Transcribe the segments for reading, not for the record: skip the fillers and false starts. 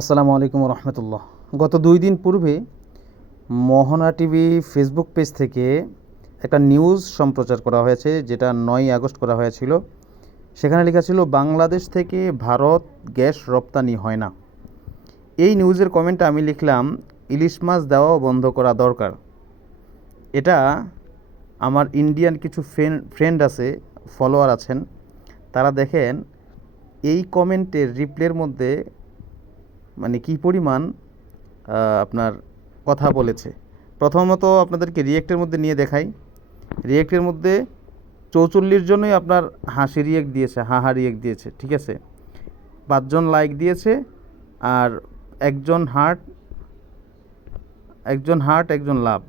আসসালামু আলাইকুম রহমতুল্লাহ। গত 2 দিন পূর্বে মোহনা টিভি ফেসবুক পেজ থেকে একটা নিউজ সম্প্রচার করা হয়েছে, যেটা 9 আগস্ট করা হয়েছিল। সেখানে লেখা ছিল বাংলাদেশ থেকে ভারত গ্যাস রপ্তানি হয় না। এই নিউজের কমেন্টে আমি লিখলাম ইলিশ মাছ দেওয়াও বন্ধ করা দরকার। এটা আমার ইন্ডিয়ান কিছু ফ্রেন্ড আছে, ফলোয়ার আছেন, তারা দেখেন এই কমেন্টের রিপ্লের মধ্যে মানে কী পরিমাণ আপনার কথা বলেছে। প্রথমত আপনাদেরকে রিয়েক্টের মধ্যে নিয়ে দেখাই। রিয়েক্টের মধ্যে 44 জনই আপনার হাসি রিয়েক্ট দিয়েছে, হাহা রিয়েক্ট দিয়েছে, ঠিক আছে। 5 জন লাইক দিয়েছে আর একজন হার্ট, একজন লাভ।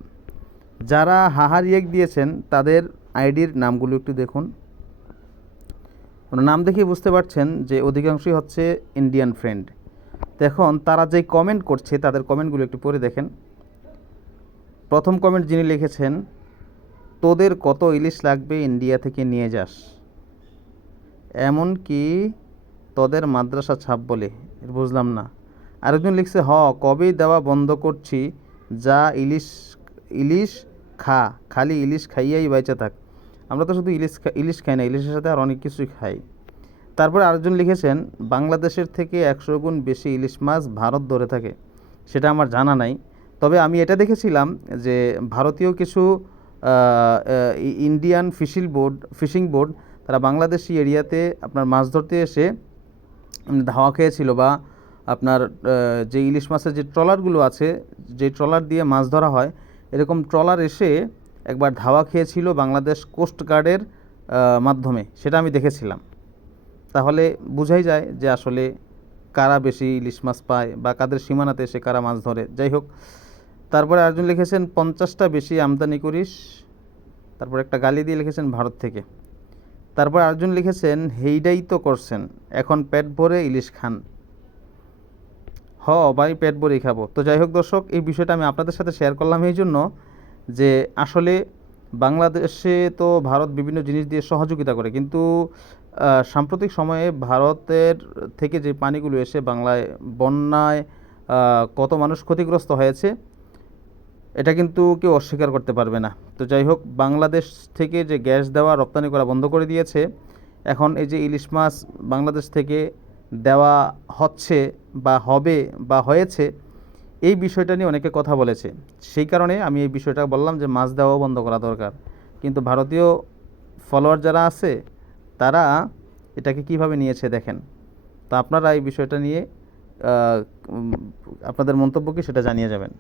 যারা হাহা রিয়েক্ট দিয়েছেন তাদের আইডির নামগুলো একটু দেখুন। নাম দেখেই বুঝতে পারছেন যে অধিকাংশই হচ্ছে ইন্ডিয়ান ফ্রেন্ড। দেখুন তারা যে কমেন্ট করছে তাদের কমেন্টগুলো একটু পড়ে দেখেন। প্রথম কমেন্ট যিনি লিখেছেন, তোদের কত ইলিশ লাগবে ইন্ডিয়া থেকে নিয়ে যাস, এমন কি তোদের মাদ্রাসা ছাপ বলে, বুঝলাম না। আরেকজন লিখছে, কবেই দেওয়া বন্ধ করছি, যা ইলিশ ইলিশ খা, খালি ইলিশ খাইয়াই বাইচা থাক। আমরা তো শুধু ইলিশ খাই না, ইলিশের সাথে আর অনেক কিছুই খাই। তারপরে আরেকজন লিখেছেন, বাংলাদেশের থেকে 100 গুণ বেশি ইলিশ মাছ ভারত ধরে থাকে, সেটা আমার জানা নাই। তবে আমি এটা দেখেছিলাম যে ভারতীয় কিছু ইন্ডিয়ান ফিশিং বোর্ড তারা বাংলাদেশি এরিয়াতে আপনার মাছ ধরতে এসে ধাওয়া খেয়েছিল, বা আপনার যে ইলিশ মাছের যে ট্রলারগুলো আছে, যে ট্রলার দিয়ে মাছ ধরা হয়, এরকম ট্রলার এসে একবার ধাওয়া খেয়েছিল বাংলাদেশ কোস্ট গার্ডের মাধ্যমে, সেটা আমি দেখেছিলাম। তাহলে বোঝাই যায় যে আসলে কারা বেশি ইলিশ মাছ পায় বা কাদের সীমানাতে এসে কারা মাছ ধরে। যাই হোক, তারপরে আরেকজন লিখেছেন 50টা বেশি আমদানি করিস, তারপর একটা গালি দিয়ে লিখেছেন ভারত থেকে। তারপর আরেকজন লিখেছেন, হেইডাই তো করছেন, এখন পেট ভরে ইলিশ খান। ভাই, পেট ভরেই খাবো। তো যাই হোক দর্শক, এই বিষয়টা আমি আপনাদের সাথে শেয়ার করলাম এই জন্য যে আসলে বাংলাদেশে তো ভারত বিভিন্ন জিনিস দিয়ে সহযোগিতা করে, কিন্তু সাম্প্রতিক সময়ে ভারতের থেকে যে পানিগুলো এসে বাংলায় বন্যায় কত মানুষ ক্ষতিগ্রস্ত হয়েছে, এটা কিন্তু কেউ অস্বীকার করতে পারবে না। তো যাই হোক, বাংলাদেশ থেকে যে গ্যাস দেওয়া রপ্তানি করা বন্ধ করে দিয়েছে, এখন এই যে ইলিশ মাছ বাংলাদেশ থেকে দেওয়া হচ্ছে বা হবে বা হয়েছে, এই বিষয়টা নিয়ে অনেকে কথা বলেছে। সেই কারণে আমি এই বিষয়টা বললাম যে মাছ দেওয়াও বন্ধ করা দরকার। কিন্তু ভারতীয় ফলোয়ার যারা আছে তারা এটাকে কিভাবে নিয়েছে দেখেন। তো আপনারা এই বিষয়টা নিয়ে আপনাদের মন্তব্য কি সেটা জানিয়ে যাবেন।